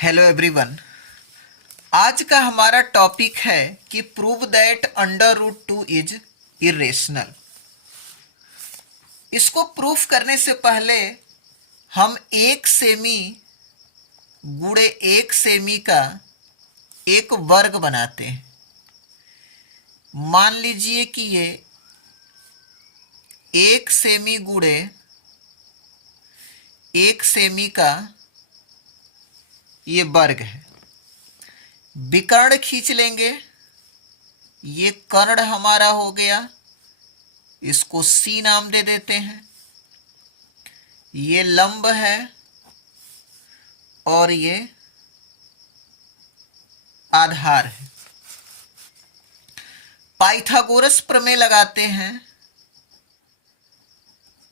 Hello everyone. आज का हमारा टॉपिक है कि prove that under root 2 is irrational. इसको प्रूफ करने से पहले हम एक सेमी गुणे एक सेमी का एक वर्ग बनाते हैं। मान लीजिए कि ये एक सेमी गुणे एक सेमी का ये वर्ग है। विकर्ण खींच लेंगे, ये कर्ण हमारा हो गया, इसको सी नाम दे देते हैं। ये लंब है और ये आधार है। पाइथागोरस प्रमेय लगाते हैं।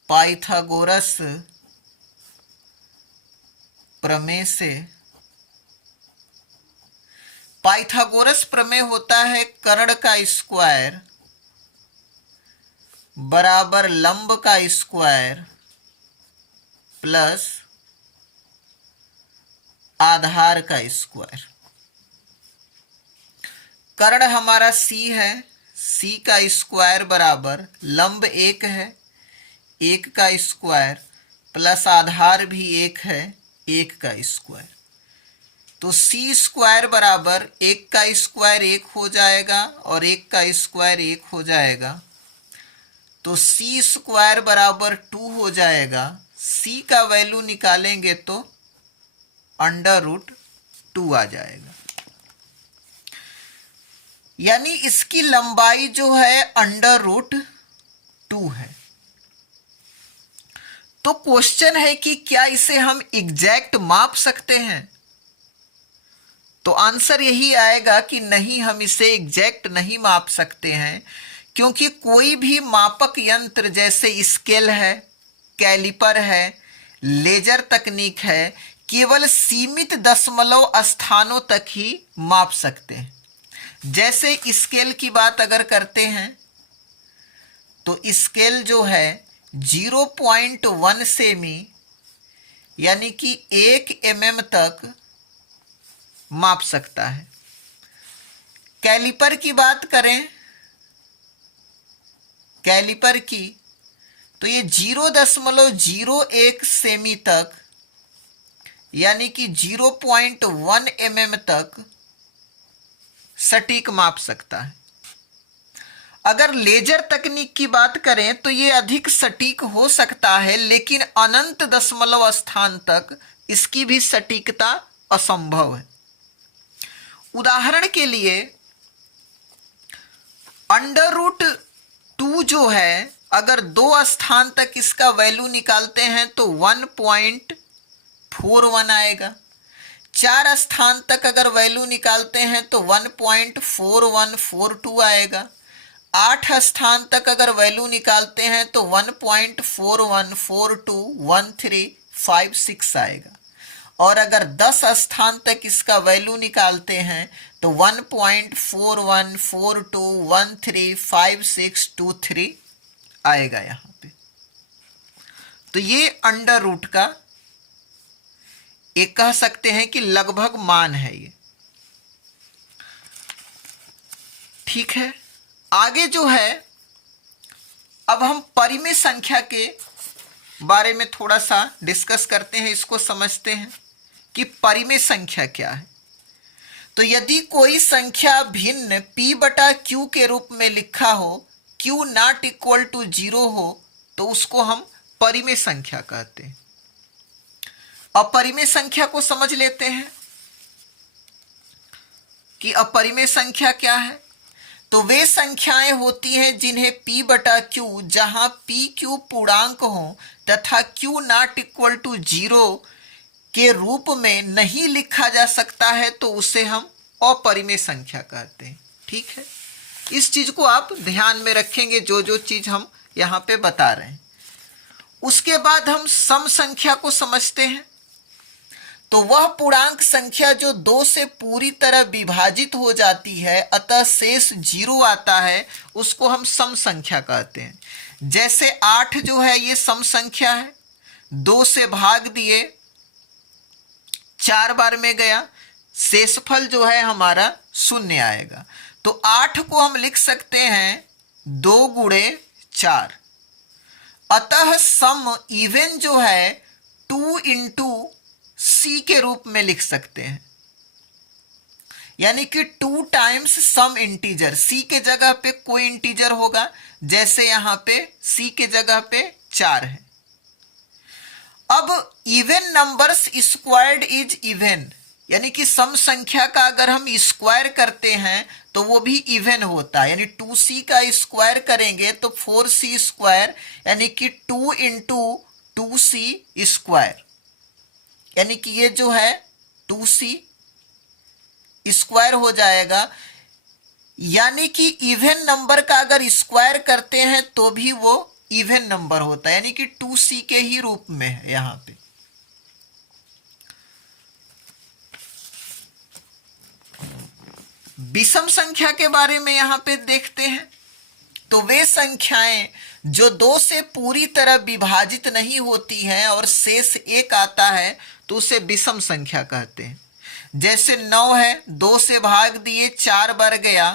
पाइथागोरस प्रमेय से पाइथागोरस प्रमेय होता है कर्ण का स्क्वायर बराबर लंब का स्क्वायर प्लस आधार का स्क्वायर। कर्ण हमारा सी है, सी का स्क्वायर बराबर लंब एक है, एक का स्क्वायर प्लस आधार भी एक है, एक का स्क्वायर। तो सी स्क्वायर बराबर एक का स्क्वायर एक हो जाएगा और एक का स्क्वायर एक हो जाएगा। तो सी स्क्वायर बराबर 2 हो जाएगा। सी का वैल्यू निकालेंगे तो अंडर रूट 2 आ जाएगा। यानी इसकी लंबाई जो है अंडर रूट 2 है। तो क्वेश्चन है कि क्या इसे हम एग्जैक्ट माप सकते हैं? तो आंसर यही आएगा कि नहीं, हम इसे एग्जैक्ट नहीं माप सकते हैं, क्योंकि कोई भी मापक यंत्र जैसे स्केल है, कैलिपर है, लेजर तकनीक है, केवल सीमित दशमलव स्थानों तक ही माप सकते हैं। जैसे स्केल की बात अगर करते हैं तो स्केल जो है 0.1 सेमी यानी कि 1 mm तक माप सकता है। कैलिपर की बात करें, कैलिपर की, तो ये 0.01 सेमी तक यानी कि 0.1 mm तक सटीक माप सकता है। अगर लेजर तकनीक की बात करें तो ये अधिक सटीक हो सकता है, लेकिन अनंत दशमलव स्थान तक इसकी भी सटीकता असंभव है। उदाहरण के लिए अंडर रूट 2 जो है, अगर 2 स्थान तक इसका वैल्यू निकालते हैं तो 1.41 आएगा। 4 स्थान तक अगर वैल्यू निकालते हैं तो 1.4142 आएगा। 8 स्थान तक अगर वैल्यू निकालते हैं तो 1.41421356 आएगा। और अगर 10 स्थान तक इसका वैल्यू निकालते हैं तो 1.4142135623 आएगा यहां पे। तो ये अंडर रूट का एक कह सकते हैं कि लगभग मान है ये। ठीक है, आगे जो है अब हम परिमेय संख्या के बारे में थोड़ा सा डिस्कस करते हैं, इसको समझते हैं कि परिमेय संख्या क्या है। तो यदि कोई संख्या भिन्न p बटा q के रूप में लिखा हो, q नॉट इक्वल टू 0 हो, तो उसको हम परिमेय संख्या कहते हैं। अपरिमेय संख्या को समझ लेते हैं कि अपरिमेय संख्या क्या है। तो वे संख्याएं होती हैं जिन्हें p बटा q, जहां p q पूर्णांक हो तथा q नॉट इक्वल टू 0 के रूप में नहीं लिखा जा सकता है, तो उसे हम अपरिमेय संख्या कहते हैं। ठीक है, इस चीज को आप ध्यान में रखेंगे जो जो चीज हम यहां पे बता रहे हैं। उसके बाद हम सम संख्या को समझते हैं। तो वह पूर्णांक संख्या जो 2 से पूरी तरह विभाजित हो जाती है, अतः शेष 0 आता है, उसको हम सम संख्या कहते हैं। जैसे 8 जो है ये सम संख्या है, 2 से भाग दिए 4 बार में गया, शेषफल जो है हमारा 0 आएगा। तो 8 को हम लिख सकते हैं 2 गुणे 4। अतः सम इवन जो है 2 इंटू सी के रूप में लिख सकते हैं, यानी कि 2 टाइम्स सम इंटीजर। सी के जगह पे कोई इंटीजर होगा, जैसे यहां पे सी के जगह पे 4 है। अब even numbers squared is even, यानी कि सम संख्या का अगर हम स्क्वायर करते हैं तो वो भी इवन होता है, यानी 2c का स्क्वायर करेंगे तो 4c स्क्वायर, यानी कि 2 इंटू 2c स्क्वायर, यानी कि ये जो है 2c स्क्वायर हो जाएगा। यानी कि इवन नंबर का अगर स्क्वायर करते हैं तो भी वो इवन नंबर होता है, यानी कि 2c के ही रूप में है यहां पे। विषम संख्या के बारे में यहां पे देखते हैं। तो वे संख्याएं जो 2 से पूरी तरह विभाजित नहीं होती हैं और शेष 1 आता है तो उसे विषम संख्या कहते हैं। जैसे 9 है, 2 से भाग दिए, 4 बार गया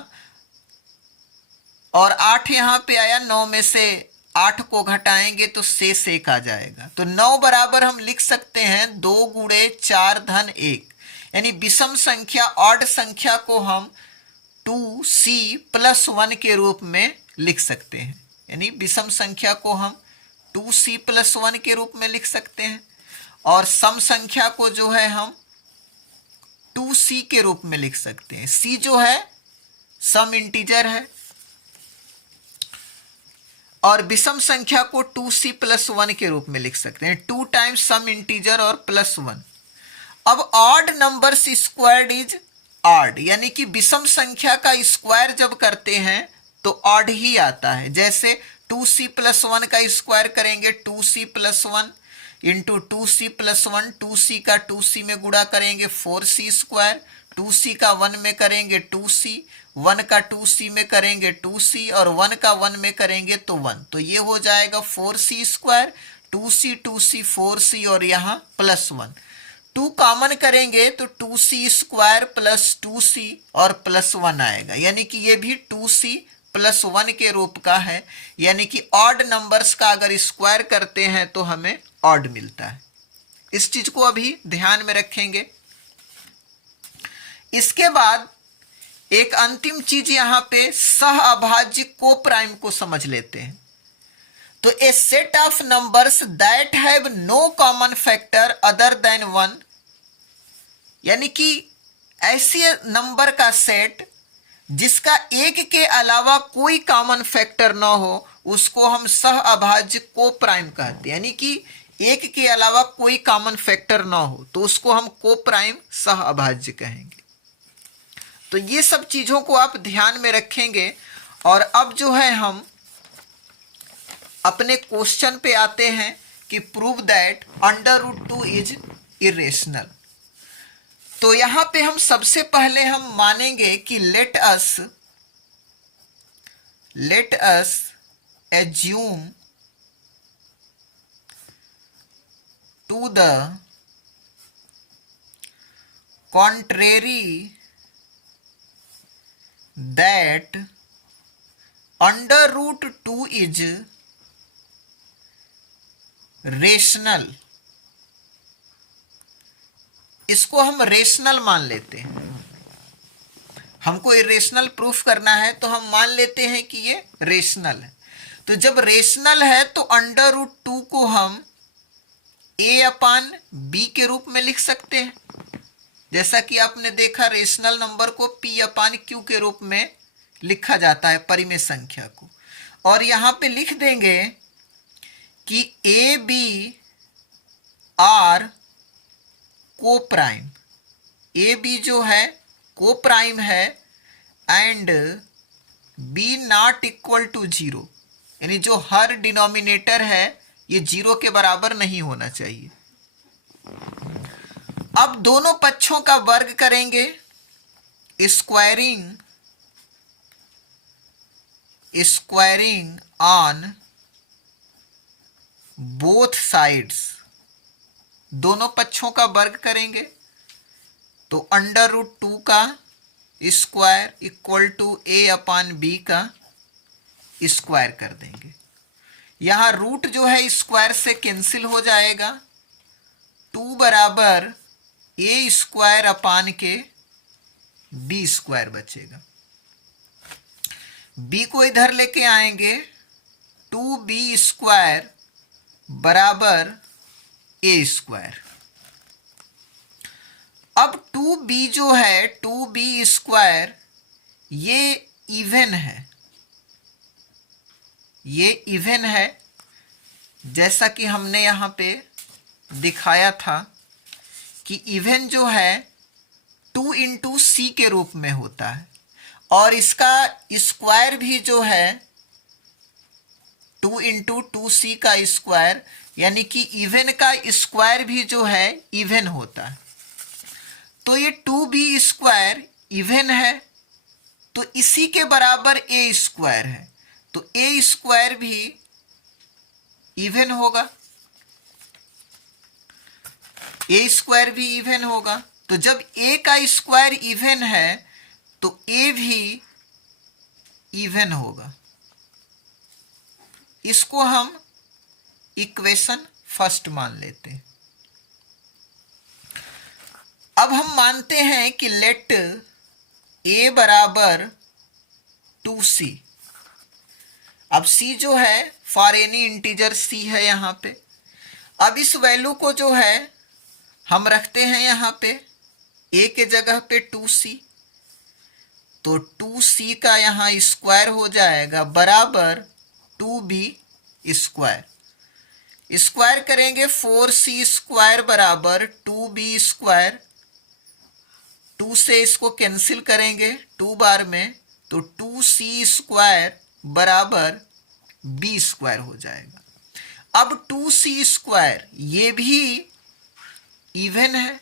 और 8 यहां पे आया, 9 में से 8 को घटाएंगे तो शेष 1 आ जाएगा। तो 9 बराबर हम लिख सकते हैं 2 गुणे 4 धन 1, यानी विषम संख्या ऑड संख्या को हम 2c प्लस 1 के रूप में लिख सकते हैं, यानी विषम संख्या को हम 2c प्लस 1 के रूप में लिख सकते हैं, और सम संख्या को जो है हम 2c के रूप में लिख सकते हैं। c जो है सम इंटीजर है और विषम संख्या को 2c प्लस 1 के रूप में लिख सकते हैं, 2 टाइम्स सम इंटीजर और प्लस 1। अब odd numbers squared is odd, यानी कि विषम संख्या का स्क्वायर जब करते हैं तो ऑड ही आता है। जैसे 2c प्लस 1 का स्क्वायर करेंगे 2c plus 1 into 2c plus 1, 2c का 2c में गुणा करेंगे 4c स्क्वायर, 2c का 1 में करेंगे 2c, 1 का 2c में करेंगे 2c और 1 का 1 में करेंगे तो 1। तो ये हो जाएगा 4c square, 2c 2c 4c और यहाँ प्लस 1। 2 कॉमन करेंगे तो 2c स्क्वायर प्लस 2c और प्लस 1 आएगा, यानी कि ये भी 2c प्लस 1 के रूप का है। यानी कि ऑड नंबर्स का अगर स्क्वायर करते हैं तो हमें ऑड मिलता है। इस चीज को अभी ध्यान में रखेंगे। इसके बाद एक अंतिम चीज यहां पे सह अभाज्य को प्राइम को समझ लेते हैं। तो a set of numbers that have no common factor other than 1, यानी कि ऐसे नंबर का सेट जिसका 1 के अलावा कोई कॉमन फैक्टर ना हो, उसको हम सह अभाज्य को प्राइम कहते हैं। यानी कि 1 के अलावा कोई कॉमन फैक्टर ना हो तो उसको हम को प्राइम सह अभाज्य कहेंगे। तो ये सब चीजों को आप ध्यान में रखेंगे। और अब जो है हम अपने क्वेश्चन पे आते हैं कि प्रूव दैट √2 इज इरेशनल। तो यहां पे हम सबसे पहले हम मानेंगे कि let us assume to the contrary that √2 is rational. इसको हम रेशनल मान लेते हैं। हमको इरेशनल प्रूफ करना है तो हम मान लेते हैं कि ये रेशनल है। तो जब रेशनल है तो √2 को हम a/b के रूप में लिख सकते हैं। जैसा कि आपने देखा रेशनल नंबर को p/q के रूप में लिखा जाता है, परिमेय संख्या को। और यहां पे लिख देंगे कि A B are coprime, A B जो है को प्राइम है and B not equal to 0, यानी जो हर डिनोमिनेटर है ये 0 के बराबर नहीं होना चाहिए। अब दोनों पक्षों का वर्ग करेंगे, स्क्वायरिंग ऑन बोथ साइड्स, दोनों पक्षों का वर्ग करेंगे तो √2 का स्क्वायर इक्वल टू a/b का स्क्वायर कर देंगे। यहाँ रूट जो है स्क्वायर से कैंसिल हो जाएगा, 2 बराबर a² b² बचेगा। b को इधर लेके आएंगे, 2b² बराबर a²। अब 2b जो है 2b² ये इवन है, ये इवन है, जैसा कि हमने यहाँ पे दिखाया था कि इवन जो है 2 × c के रूप में होता है, और इसका स्क्वायर भी जो है 2 × 2c का स्क्वायर, यानी कि इवन का स्क्वायर भी जो है इवन होता है। तो ये 2b² इवन है, तो इसी के बराबर a² है, तो a² भी इवन होगा, a² भी इवन होगा। तो जब a का स्क्वायर इवन है तो a भी इवन होगा। इसको हम इक्वेशन फर्स्ट मान लेते हैं। अब हम मानते हैं कि लेट a बराबर 2c। अब c जो है फॉर एनी इंटीजर c है यहाँ पे। अब इस वैल्यू को जो है हम रखते हैं यहाँ पे a के जगह पे 2c, तो 2c का यहाँ स्क्वायर हो जाएगा बराबर 2b²। स्क्वायर करेंगे 4c² बराबर 2b²। 2 से इसको कैंसिल करेंगे 2 बार में, तो 2c² बराबर b² हो जाएगा। अब 2c² ये भी इवन है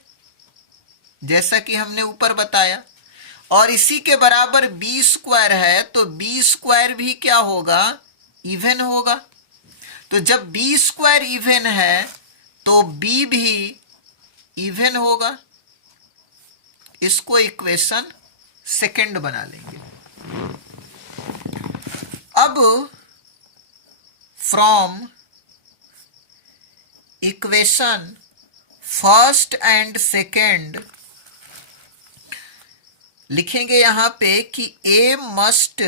जैसा कि हमने ऊपर बताया, और इसी के बराबर b² है, तो b² भी क्या होगा, इवन होगा। तो जब b² इवन है तो b भी इवन होगा। इसको इक्वेशन सेकंड बना लेंगे। अब from equation first and second लिखेंगे यहाँ पे कि a must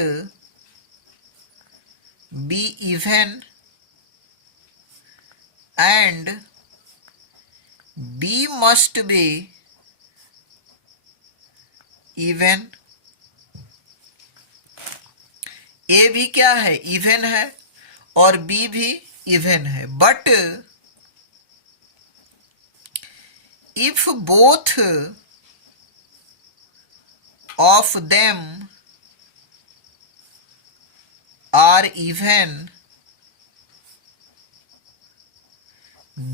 be even and b must be even. a भी क्या है, इवन है, और b भी इवन है, but if both of them are even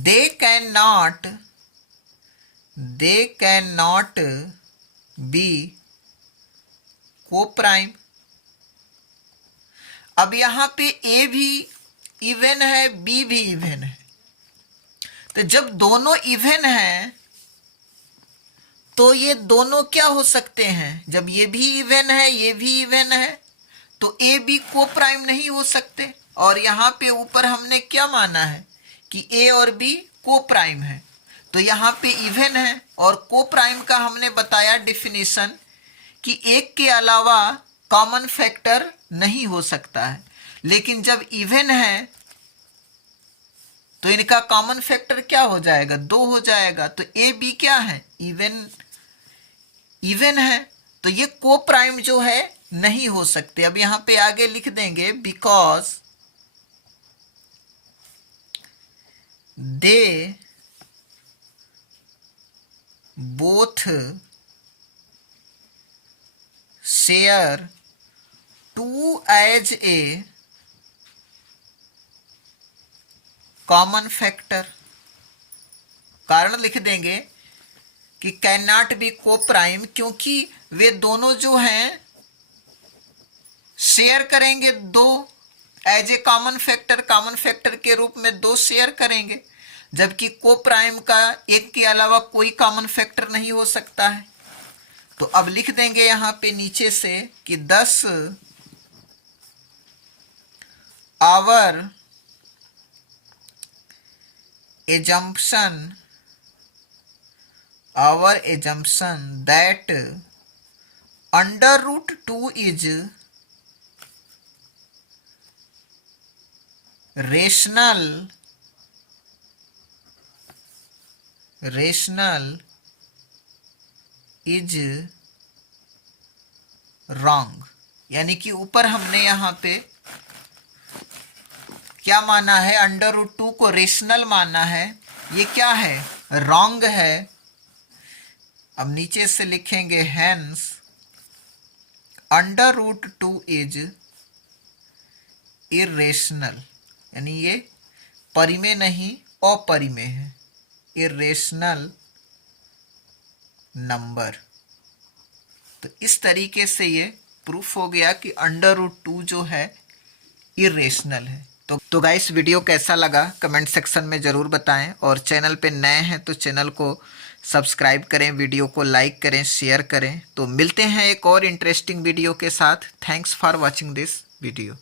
they cannot be co-prime। अब यहाँ पे a भी इवन है, b भी इवन है, तो जब दोनों इवन हैं तो ये दोनों क्या हो सकते हैं, जब ये भी इवन है ये भी इवन है तो a b को प्राइम नहीं हो सकते। और यहाँ पे ऊपर हमने क्या माना है कि a और b को प्राइम है, तो यहाँ पे इवन है, और को प्राइम का हमने बताया डिफिनीशन कि एक के अलावा कॉमन फैक्टर नहीं हो सकता है। लेकिन जब इवन है तो इनका कॉमन फैक्टर क्या हो जाएगा, 2 हो जाएगा। तो ए बी क्या है, इवन है, तो ये को प्राइम जो है नहीं हो सकते। अब यहां पे आगे लिख देंगे because they both share 2 as a common factor. कारण लिख देंगे कि can not be coprime, क्योंकि वे दोनों जो हैं शेयर करेंगे 2 एज ए कॉमन फैक्टर के रूप में 2 शेयर करेंगे, जबकि को प्राइम का एक के अलावा कोई कॉमन फैक्टर नहीं हो सकता है। तो अब लिख देंगे यहाँ पे नीचे से कि 10 our assumption that under root 2 is rational is wrong। यानी कि ऊपर हमने यहाँ पे क्या माना है, अंडर रूट 2 को रेशनल माना है, ये क्या है, रॉन्ग है। अब नीचे से लिखेंगे hence under root 2 is irrational, यानी ये परिमेय नहीं अपरिमेय है, इरेशनल नंबर। तो इस तरीके से ये प्रूफ हो गया कि अंडर रूट 2 जो है इरेशनल है। तो गाइस वीडियो कैसा लगा कमेंट सेक्शन में ज़रूर बताएं, और चैनल पे नए हैं तो चैनल को सब्सक्राइब करें, वीडियो को लाइक करें, शेयर करें। तो मिलते हैं एक और इंटरेस्टिंग वीडियो के साथ। Thanks for watching this video.